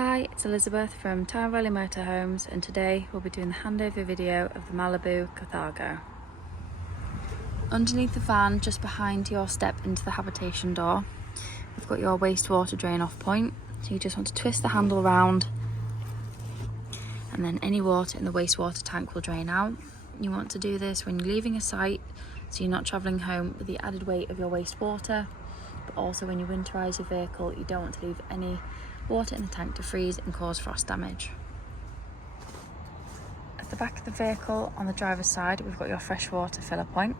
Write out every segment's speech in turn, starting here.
Hi, it's Elizabeth from Tyne Valley Motorhomes, and today we'll be doing the handover video of the Malibu Carthago. Underneath the van, just behind your step into the habitation door, we've got your wastewater drain off point. So you just want to twist the handle round and then any water in the wastewater tank will drain out. You want to do this when you're leaving a site, so you're not travelling home with the added weight of your wastewater, but also when you winterise your vehicle, you don't want to leave any water in the tank to freeze and cause frost damage. At the back of the vehicle on the driver's side, we've got your freshwater filler point.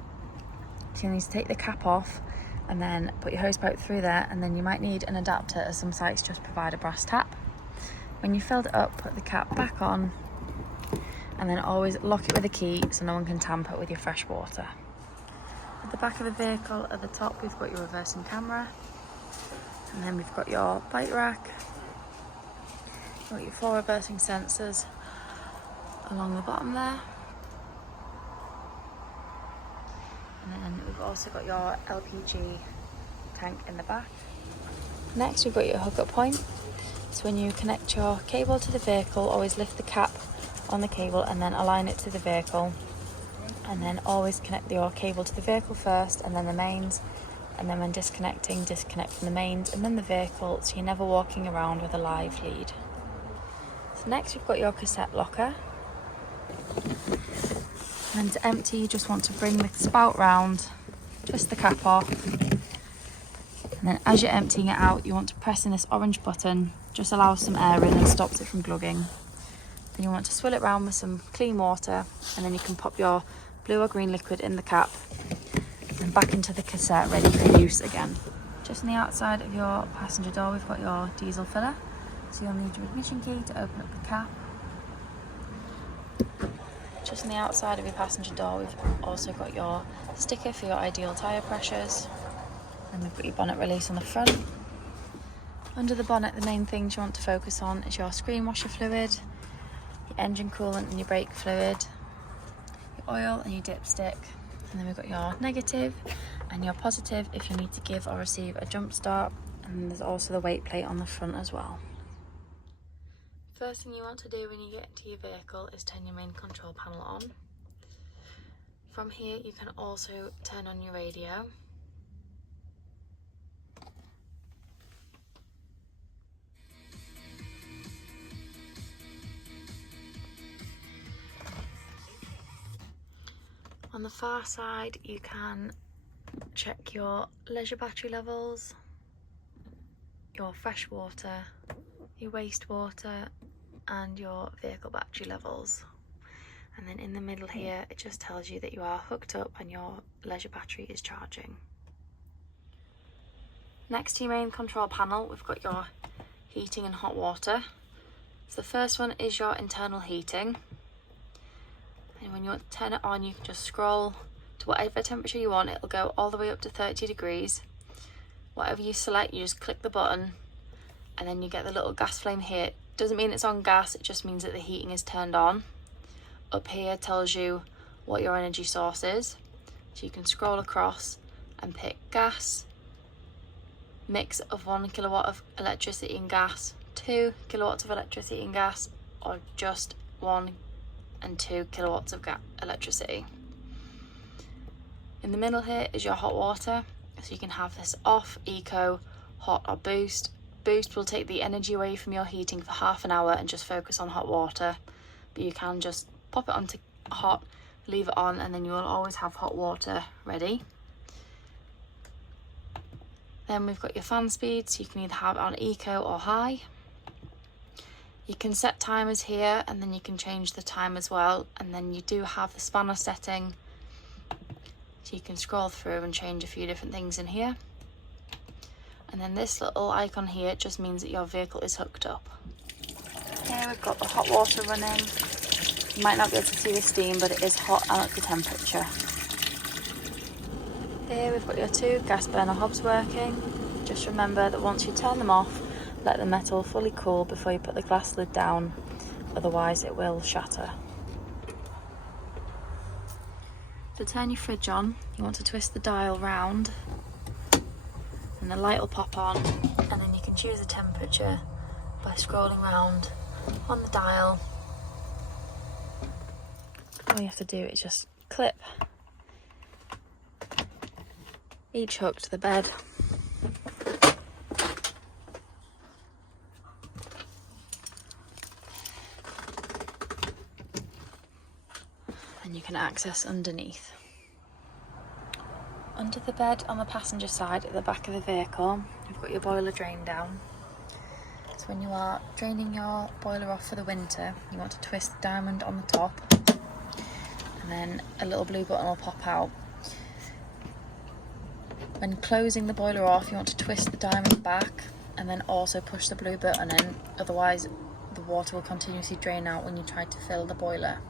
So you need to take the cap off and then put your hose pipe through there, and then you might need an adapter as some sites just provide a brass tap. When you filled it up, put the cap back on and then always lock it with a key so no one can tamper with your fresh water. At the back of the vehicle at the top, we've got your reversing camera, and then we've got your bike rack. Got your 4 reversing sensors along the bottom there, and then we've also got your LPG tank in the back. Next we've got your hookup point. So when you connect your cable to the vehicle, always lift the cap on the cable and then align it to the vehicle, and then always connect your cable to the vehicle first and then the mains, and then when disconnecting, disconnect from the mains and then the vehicle, so you're never walking around with a live lead. So next we've got your cassette locker, and to empty you just want to bring the spout round, twist the cap off, and then as you're emptying it out you want to press in this orange button, just allows some air in and stops it from glugging. Then you want to swill it round with some clean water, and then you can pop your blue or green liquid in the cap and back into the cassette ready for use again. Just on the outside of your passenger door we've got your diesel filler. So you'll need your ignition key to open up the cap. Just on the outside of your passenger door we've also got your sticker for your ideal tyre pressures, and we've got your bonnet release on the front. Under the bonnet, the main things you want to focus on is your screen washer fluid, your engine coolant and your brake fluid, your oil and your dipstick, and then we've got your negative and your positive if you need to give or receive a jump start, and there's also the weight plate on the front as well. First thing you want to do when you get into your vehicle is turn your main control panel on. From here you can also turn on your radio. On the far side you can check your leisure battery levels, your fresh water, your wastewater and your vehicle battery levels, and then in the middle here it just tells you that you are hooked up and your leisure battery is charging. Next to your main control panel we've got your heating and hot water. So the first one is your internal heating, and when you want to turn it on you can just scroll to whatever temperature you want. It'll go all the way up to 30 degrees. Whatever you select you just click the button and then you get the little gas flame here. Doesn't mean it's on gas, it just means that the heating is turned on. Up here tells you what your energy source is, so you can scroll across and pick gas, mix of 1 kilowatt of electricity and gas, 2 kilowatts of electricity and gas, or just 1 and 2 kilowatts of electricity. In the middle here is your hot water, so you can have this off, eco, hot or boost. Boost will take the energy away from your heating for half an hour and just focus on hot water, but you can just pop it onto hot, leave it on, and then you will always have hot water ready. Then we've got your fan speed, so you can either have it on eco or high. You can set timers here and then you can change the time as well, and then you do have the spanner setting, so you can scroll through and change a few different things in here. And then this little icon here just means that your vehicle is hooked up. Here we've got the hot water running. You might not be able to see the steam, but it is hot and up to temperature. Here we've got your 2 gas burner hobs working. Just remember that once you turn them off, let the metal fully cool before you put the glass lid down, otherwise it will shatter. To turn your fridge on, you want to twist the dial round and the light will pop on, and then you can choose the temperature by scrolling around on the dial. All you have to do is just clip each hook to the bed. And you can access underneath. Under the bed on the passenger side at the back of the vehicle, you've got your boiler drain down. So when you are draining your boiler off for the winter, you want to twist the diamond on the top, and then a little blue button will pop out. When closing the boiler off, you want to twist the diamond back and then also push the blue button in, otherwise the water will continuously drain out when you try to fill the boiler.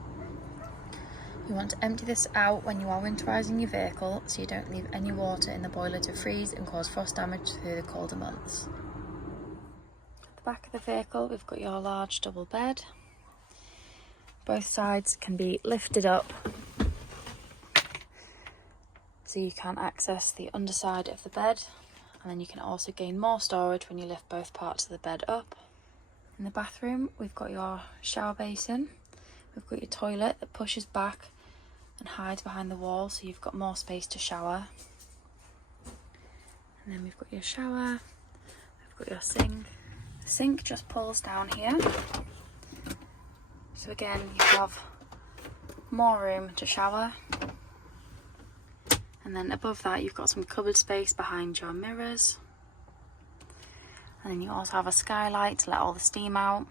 You want to empty this out when you are winterising your vehicle so you don't leave any water in the boiler to freeze and cause frost damage through the colder months. At the back of the vehicle, we've got your large double bed. Both sides can be lifted up so you can access the underside of the bed, and then you can also gain more storage when you lift both parts of the bed up. In the bathroom, we've got your shower basin. We've got your toilet that pushes back and hides behind the wall so you've got more space to shower. And then we've got your shower, we've got your sink. The sink just pulls down here. So again, you have more room to shower. And then above that, you've got some cupboard space behind your mirrors. And then you also have a skylight to let all the steam out.